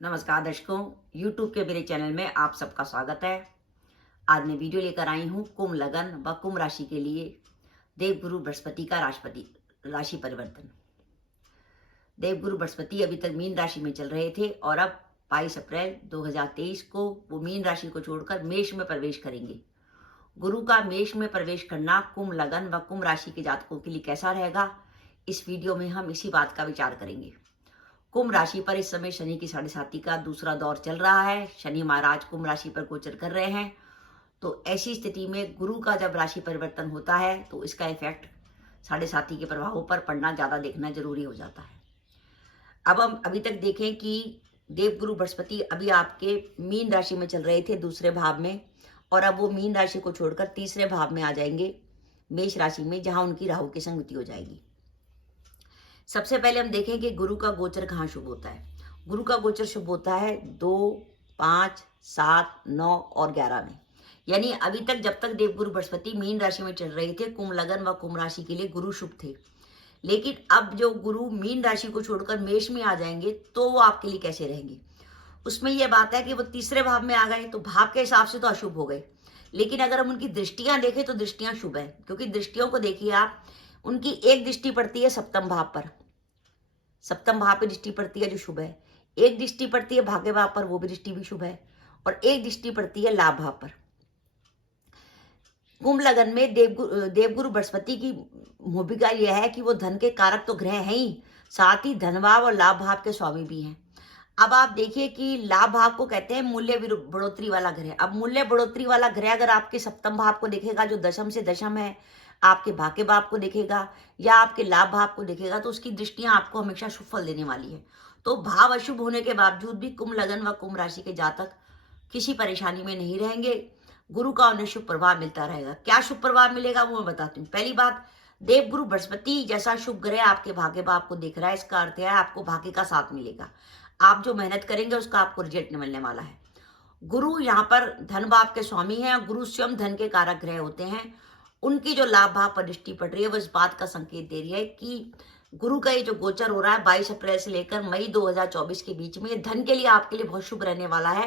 नमस्कार दर्शकों, YouTube के मेरे चैनल में आप सबका स्वागत है। आज मैं वीडियो लेकर आई हूँ कुंभ लगन व कुंभ राशि के लिए देवगुरु बृहस्पति का राशि परिवर्तन। देवगुरु बृहस्पति अभी तक मीन राशि में चल रहे थे और अब 22 अप्रैल 2023 को वो मीन राशि को छोड़कर मेष में प्रवेश करेंगे। गुरु का मेष में प्रवेश करना कुंभ लगन व कुंभ राशि के जातकों के लिए कैसा रहेगा, इस वीडियो में हम इसी बात का विचार करेंगे। कुंभ राशि पर इस समय शनि की 7.5 का दूसरा दौर चल रहा है। शनि महाराज कुंभ राशि पर गोचर कर रहे हैं, तो ऐसी स्थिति में गुरु का जब राशि परिवर्तन होता है तो इसका इफेक्ट 7.5 के प्रभावों पर पड़ना ज्यादा देखना जरूरी हो जाता है। अब हम अभी तक देखें कि देवगुरु बृहस्पति अभी आपके मीन राशि में चल रहे थे दूसरे भाव में, और अब वो मीन राशि को छोड़कर तीसरे भाव में आ जाएंगे मेष राशि में, जहां उनकी राहु की संगति हो जाएगी। सबसे पहले हम देखें कि गुरु का गोचर कहाँ शुभ होता है। गुरु का गोचर शुभ होता है 2, 5, 7, 9 और 11 में। यानी अभी तक जब तक देवगुरु बृहस्पति मीन राशि में चल रहे थे, कुंभ लगन व कुंभ राशि के लिए गुरु शुभ थे। लेकिन अब जो गुरु मीन राशि को छोड़कर मेष में आ जाएंगे तो वो आपके लिए कैसे रहेंगे। उसमें यह बात है कि वो तीसरे भाव में आ गए तो भाव के हिसाब से तो अशुभ हो गए, लेकिन अगर हम उनकी दृष्टियां देखें तो दृष्टियां शुभ है। क्योंकि दृष्टियों को देखिए आप, उनकी एक दृष्टि पड़ती है सप्तम भाव पर, सप्तम भाव पे दृष्टि पड़ती है जो शुभ है। एक दृष्टि पड़ती है भाग्य भाव पर, वो भी दृष्टि भी शुभ है। और एक दृष्टि पड़ती है लाभ भाव पर। कुंभ लगन में देवगुरु बृहस्पति की भूमिका यह है कि वो धन के कारक तो ग्रह हैं ही, साथ ही धन भाव और लाभ भाव के स्वामी भी हैं। अब आप देखिए कि लाभ भाव को कहते हैं मूल्य बढ़ोतरी वाला ग्रह। अब मूल्य बढ़ोतरी वाला ग्रह अगर आपके सप्तम भाव को देखेगा जो दशम से दशम है, आपके भाग्य भाव को देखेगा या आपके लाभ भाव को देखेगा, तो उसकी दृष्टियां आपको हमेशा शुभ फल देने वाली है। तो भाव अशुभ होने के बावजूद भी कुंभ लगन व कुंभ राशि के जातक किसी परेशानी में नहीं रहेंगे। गुरु का उन्हें शुभ प्रभाव मिलता रहेगा। क्या शुभ प्रभाव मिलेगा वो मैं बताती हूँ। पहली बात, देवगुरु बृहस्पति जैसा शुभ ग्रह आपके भाग्य भाव को देख रहा है, इसका अर्थ है आपको भाग्य का साथ मिलेगा। आप जो मेहनत करेंगे उसका आपको रिजल्ट मिलने वाला है। गुरु यहाँ पर धन भाव के स्वामी हैं और गुरु स्वयं धन के कारक ग्रह होते हैं। उनकी जो लाभ भाव पर दृष्टि पड़ रही है वो इस बात का संकेत दे रही है कि गुरु का ये जो गोचर हो रहा है 22 अप्रैल से लेकर मई 2024 के बीच में, ये धन के लिए आपके लिए बहुत शुभ रहने वाला है।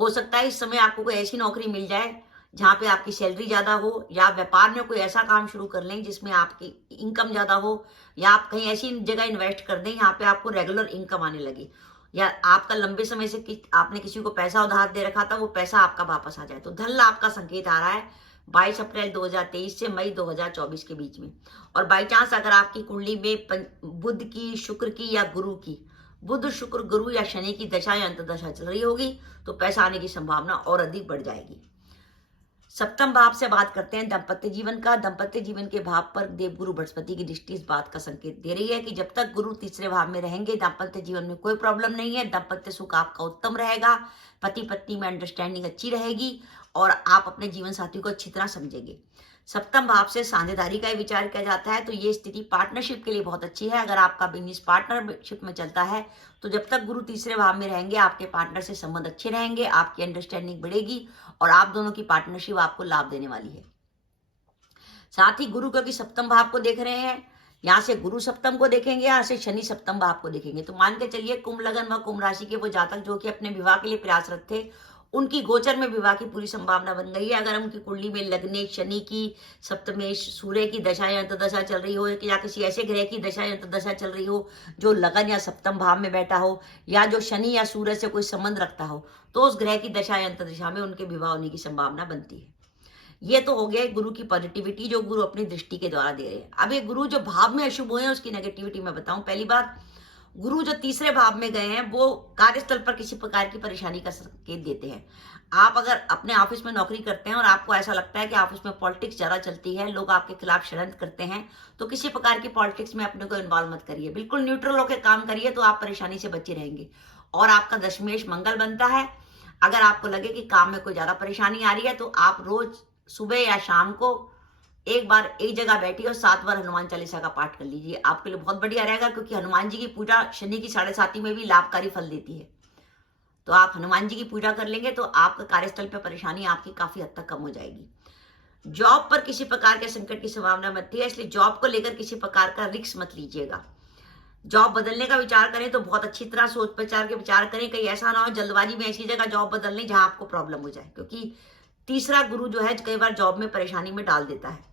हो सकता है इस समय आपको कोई ऐसी नौकरी मिल जाए जहां पे आपकी सैलरी ज्यादा हो, या व्यापार में कोई ऐसा काम शुरू कर लें जिसमें आपकी इनकम ज्यादा हो, या आप कहीं ऐसी जगह इन्वेस्ट कर दें यहाँ पे आपको रेगुलर इनकम आने लगे, या आपका लंबे समय से आपने किसी को पैसा उधार दे रखा था वो पैसा आपका वापस आ जाए। तो धन लाभ का संकेत आ रहा है 22 अप्रैल 2023 से मई 2024 के बीच में। और बाई चांस अगर आपकी कुंडली में बुध की, शुक्र की या गुरु की, बुध शुक्र गुरु या शनि की दशा या अंतर्दशा चल रही होगी तो पैसा आने की संभावना और अधिक बढ़ जाएगी। सप्तम भाव से बात करते हैं दाम्पत्य जीवन का। दाम्पत्य जीवन के भाव पर देवगुरु बृहस्पति की दृष्टि इस बात का संकेत दे रही है कि जब तक गुरु तीसरे भाव में रहेंगे दाम्पत्य जीवन में कोई प्रॉब्लम नहीं है। दाम्पत्य सुख आपका उत्तम रहेगा, पति पत्नी में अंडरस्टैंडिंग अच्छी रहेगी और आप अपने जीवन साथी को अच्छी तरह समझेंगे। सप्तम भाव से साझेदारी का विचार किया जाता है, तो ये स्थिति पार्टनरशिप के लिए बहुत अच्छी है। अगर आपका बिजनेस पार्टनरशिप में चलता है तो जब तक गुरु तीसरे भाव में रहेंगे आपके पार्टनर से संबंध अच्छे रहेंगे, आपकी अंडरस्टैंडिंग बढ़ेगी और आप दोनों की पार्टनरशिप आपको लाभ देने वाली है। साथ ही गुरु क्योंकि सप्तम भाव को देख रहे हैं, यहाँ से गुरु सप्तम को देखेंगे, यहाँ से शनि सप्तम भाव को देखेंगे, तो मान के चलिए कुंभ लगन व कुंभ राशि के वो जातक जो कि अपने विवाह के लिए प्रयासरत थे, उनकी गोचर में विवाह की पूरी संभावना बन गई है। अगर उनकी कुंडली में लग्ने शनि की सप्तमेश सूर्य की दशा या अंतर्दशा चल रही हो, या किसी ऐसे ग्रह की दशा या अंतर्दशा चल रही हो जो लगन या सप्तम भाव में बैठा हो, या जो शनि या सूर्य से कोई संबंध रखता हो, तो उस ग्रह की दशा या अंतर्दशा में उनके विवाह होने की संभावना बनती है। ये तो हो गया गुरु की पॉजिटिविटी जो गुरु अपनी दृष्टि के द्वारा दे रहे हैं। अब ये गुरु जो भाव में अशुभ हुए हैं उसकी नेगेटिविटी मैं बताऊं। पहली बात, गुरु जो तीसरे भाव में गए हैं वो कार्यस्थल पर किसी प्रकार की परेशानी का संकेत देते हैं। आप अगर अपने ऑफिस में नौकरी करते हैं और आपको ऐसा लगता है कि ऑफिस में पॉलिटिक्स ज्यादा चलती है, लोग आपके खिलाफ षड्यंत्र करते हैं, तो किसी प्रकार की पॉलिटिक्स में अपने को इन्वॉल्व मत करिए। बिल्कुल न्यूट्रल होकर काम करिए तो आप परेशानी से बचे रहेंगे। और आपका दशमेश मंगल बनता है। अगर आपको लगे कि काम में कोई ज्यादा परेशानी आ रही है तो आप रोज सुबह या शाम को एक बार एक जगह बैठिए और 7 बार हनुमान चालीसा का पाठ कर लीजिए। आपके लिए बहुत बढ़िया रहेगा, क्योंकि हनुमान जी की पूजा शनि की 7.5 में भी लाभकारी फल देती है। तो आप हनुमान जी की पूजा कर लेंगे तो आपका कार्यस्थल पर परेशानी आपकी काफी हद तक कम हो जाएगी। जॉब पर किसी प्रकार के संकट की संभावना मत है, इसलिए जॉब को लेकर किसी प्रकार का रिस्क मत लीजिएगा। जॉब बदलने का विचार करें तो बहुत अच्छी तरह सोच विचार के विचार करें, कहीं ऐसा ना हो जल्दबाजी में ऐसी जगह जॉब बदल लें जहां आपको प्रॉब्लम हो जाए, क्योंकि तीसरा गुरु जो है कई बार जॉब में परेशानी में डाल देता है।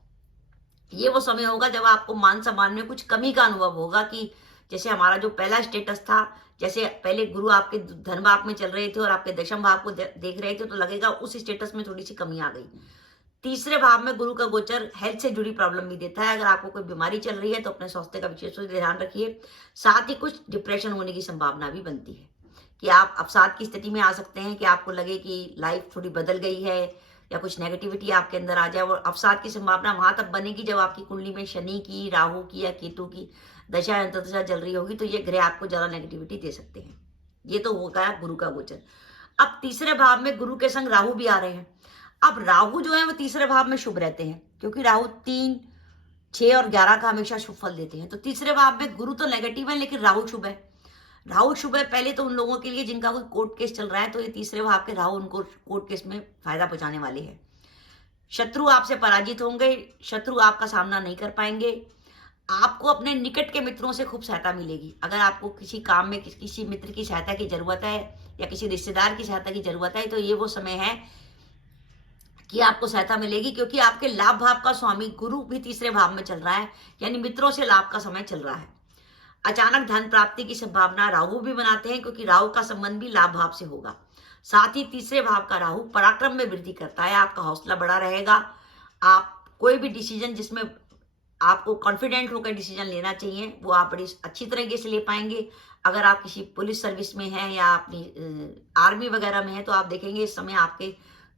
ये वो समय होगा जब आपको मान सम्मान में कुछ कमी का अनुभव होगा, कि जैसे हमारा जो पहला स्टेटस था, जैसे पहले गुरु आपके धन भाव में चल रहे थे और आपके दशम भाव को देख रहे थे, तो लगेगा उस स्टेटस में थोड़ी सी कमी आ गई। तीसरे भाव में गुरु का गोचर हेल्थ से जुड़ी प्रॉब्लम भी देता है। अगर आपको कोई बीमारी चल रही है तो अपने स्वास्थ्य का विशेष रूप से ध्यान रखिए। साथ ही कुछ डिप्रेशन होने की संभावना भी बनती है, कि आप अवसाद की स्थिति में आ सकते हैं, कि आपको लगे कि लाइफ थोड़ी बदल गई है या कुछ नेगेटिविटी आपके अंदर आ जाए। और अवसाद की संभावना वहां तक बनेगी जब आपकी कुंडली में शनि की, राहु की या केतु की दशा या अंतर्दशा चल रही होगी, तो ये ग्रह आपको ज्यादा नेगेटिविटी दे सकते हैं। ये तो हो गया गुरु का गोचर। अब तीसरे भाव में गुरु के संग राहु भी आ रहे हैं। अब राहु जो है वो तीसरे भाव में शुभ रहते हैं, क्योंकि राहु 3, 6 और 11 का हमेशा शुभ फल देते हैं। तो तीसरे भाव में गुरु तो नेगेटिव है लेकिन राहु शुभ है। राहु शुभ है पहले तो उन लोगों के लिए जिनका कोई कोर्ट केस चल रहा है, तो ये तीसरे भाव के राहु उनको कोर्ट केस में फायदा पहुंचाने वाले हैं। शत्रु आपसे पराजित होंगे, शत्रु आपका सामना नहीं कर पाएंगे। आपको अपने निकट के मित्रों से खूब सहायता मिलेगी। अगर आपको किसी काम में किसी मित्र की सहायता की जरूरत है या किसी रिश्तेदार की सहायता की जरूरत है, तो ये वो समय है कि आपको सहायता मिलेगी, क्योंकि आपके लाभ भाव का स्वामी गुरु भी तीसरे भाव में चल रहा है, यानी मित्रों से लाभ का समय चल रहा है। अचानक धन प्राप्ति की संभावना राहु भी बनाते हैं, क्योंकि राहु का संबंध भी लाभ भाव से होगा। साथ ही तीसरे भाव का राहु पराक्रम में वृद्धि करता है, आपका हौसला बढ़ा रहेगा। आप कोई भी डिसीजन जिसमें आपको कॉन्फिडेंट होकर डिसीजन लेना चाहिए, वो आप बड़ी अच्छी तरीके से ले पाएंगे। अगर आप किसी पुलिस सर्विस में हैं या अपनी आर्मी वगैरह में हैं, तो आप देखेंगे इस समय आपके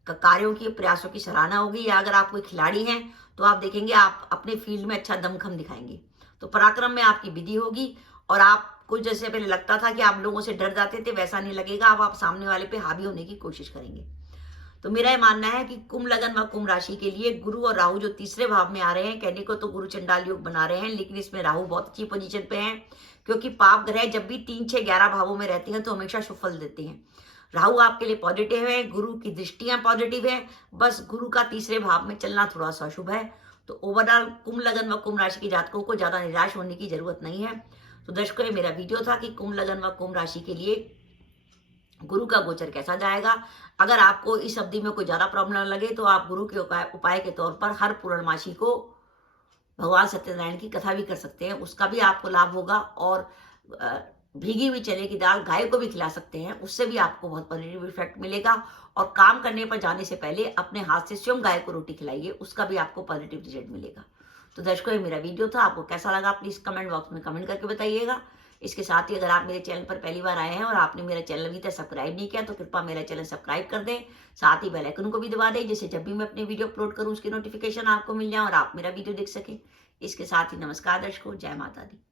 कार्यों की, प्रयासों की सराहना होगी। या अगर आप कोई खिलाड़ी हैं तो आप देखेंगे आप अपने फील्ड में अच्छा दमखम दिखाएंगे। तो पराक्रम में आपकी विधि होगी, और आपको जैसे पहले लगता था कि आप लोगों से डर जाते थे, वैसा नहीं लगेगा। अब आप सामने वाले पे हावी होने की कोशिश करेंगे। तो मेरा ये मानना है कि कुंभ लगन व कुंभ राशि के लिए गुरु और राहु जो तीसरे भाव में आ रहे हैं, कहने को तो गुरु चंडाल योग बना रहे हैं, लेकिन इसमें राहु बहुत अच्छी पोजीशन पे है, क्योंकि पाप ग्रह जब भी 3, 6, 11 भावों में रहते हैं तो हमेशा शुभ फल देते हैं। राहु आपके लिए पॉजिटिव है, गुरु की दृष्टियां पॉजिटिव है, बस गुरु का तीसरे भाव में चलना थोड़ा सा शुभ है। तो ओवरऑल कुंभ लगन व कुंभ राशि के जातकों को ज्यादा निराश होने की जरूरत नहीं है। तो दर्शकों, ये मेरा वीडियो था कि कुंभ लगन व कुंभ राशि के लिए गुरु का गोचर कैसा जाएगा। अगर आपको इस अवधि में कोई ज्यादा प्रॉब्लम लगे तो आप गुरु के उपाय के तौर पर हर पूर्णमासी को भगवान सत्यनारायण की कथा भी कर सकते हैं, उसका भी आपको लाभ होगा। और भीगी हुई चने की दाल गाय को भी खिला सकते हैं, उससे भी आपको बहुत पॉजिटिव इफेक्ट मिलेगा। और काम करने पर जाने से पहले अपने हाथ से स्वयं गाय को रोटी खिलाइए, उसका भी आपको पॉजिटिव रिजल्ट मिलेगा। तो दर्शकों, ये मेरा वीडियो था, आपको कैसा लगा प्लीज कमेंट बॉक्स में कमेंट करके बताइएगा। इसके साथ ही अगर आप मेरे चैनल पर पहली बार आए हैं और आपने मेरा चैनल अभी तक सब्सक्राइब नहीं किया, तो कृपया मेरा चैनल सब्सक्राइब कर दें, साथ ही बेल आइकन को भी दबा दें, जिससे जब भी मैं अपने वीडियो अपलोड करूं उसकी नोटिफिकेशन आपको मिल जाए और आप मेरा वीडियो देख सकें। इसके साथ ही नमस्कार दर्शकों, जय माता दी।